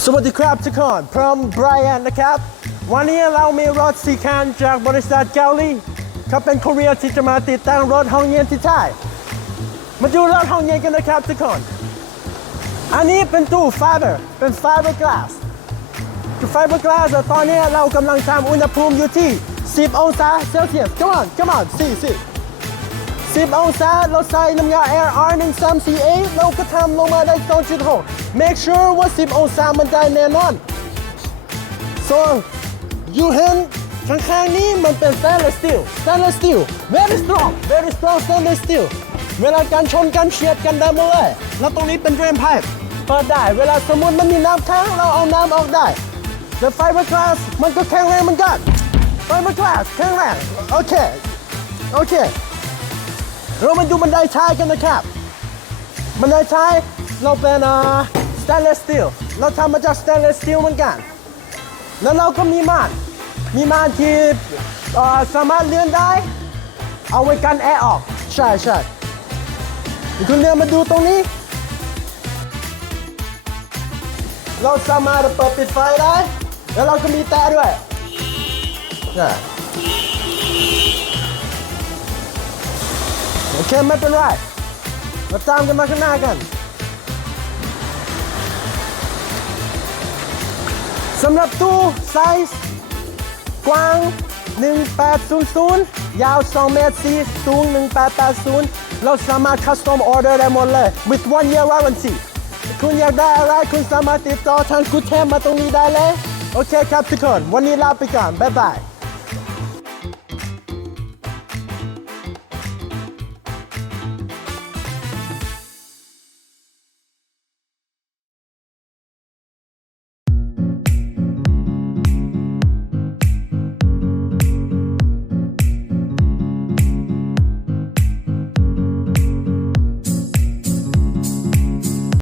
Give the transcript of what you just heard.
สวัสดีครับทุกคนพร้อมไบรอันนะครับ วันนี้เรามีรถสีคันจากบริษัทเกาหลีเขาเป็นคนเรียที่จะมาติดตั้งรถห้องเย็นที่ไทยมาดูรถห้องเย็นกันนะครับทุกคน อันนี้เป็นตู้ไฟเบอร์เป็นไฟเบอร์กลาสตู้ไฟเบอร์กลาสตอนนี้เรากำลังทำอุณหภูมิอยู่ที่ 10 องศาเซลเซียส come on come on 4 4 10 องศาเราใส่น้ำยา Air R 1 3 4 A เราก็ทำลงมาได้2.6 make sure ว่า 10 องศามันได้แน่นอน so you เห็นข้างๆนี้มันเป็น stainless steel stainless steel very strong very strong stainless steel เวลาการชนกันเฉียดกันได้หมดเลย แล้วตรงนี้เป็น drain pipe เปิดได้ เวลาสมมติมันมีน้ำค้างเราเอาน้ำออกได้แต่ fiber glass มันก็แข็งแรงเหมือนกัน fiber glass แข็งแรง โอเค โอเค เรามาดูบันไดชายกันนะครับ บันไดชายเราเป็นอ่า stainless steel เราทำมาจาก stainless steel เหมือนกัน แล้วเราก็มีม่าน มีม่านที่เออสามารถเลื่อนได้ เอาไว้กันแอร์ออก ใช่ใช่คุณเลื่อนมาดูตรงนี้ เราสามารถเปิดปิดไฟได้ แล้วเราก็มีแต่ด้วยใช่ โอเคไม่เป็นไรเราตามกันมาข้างหน้ากันสำหรับตู้ไซส์กว้าง 1800 ยาว 2 เมตร4สูง 1880 เราสามารถ custom order ได้หมดเลย with one year warranty คุณอยากได้อะไร คุณสามารถติดต่อทางกูเทมมาตรงนี้ได้เลย โอเคครับทุกคน วันนี้ลาไปก่อน บ๊ายบาย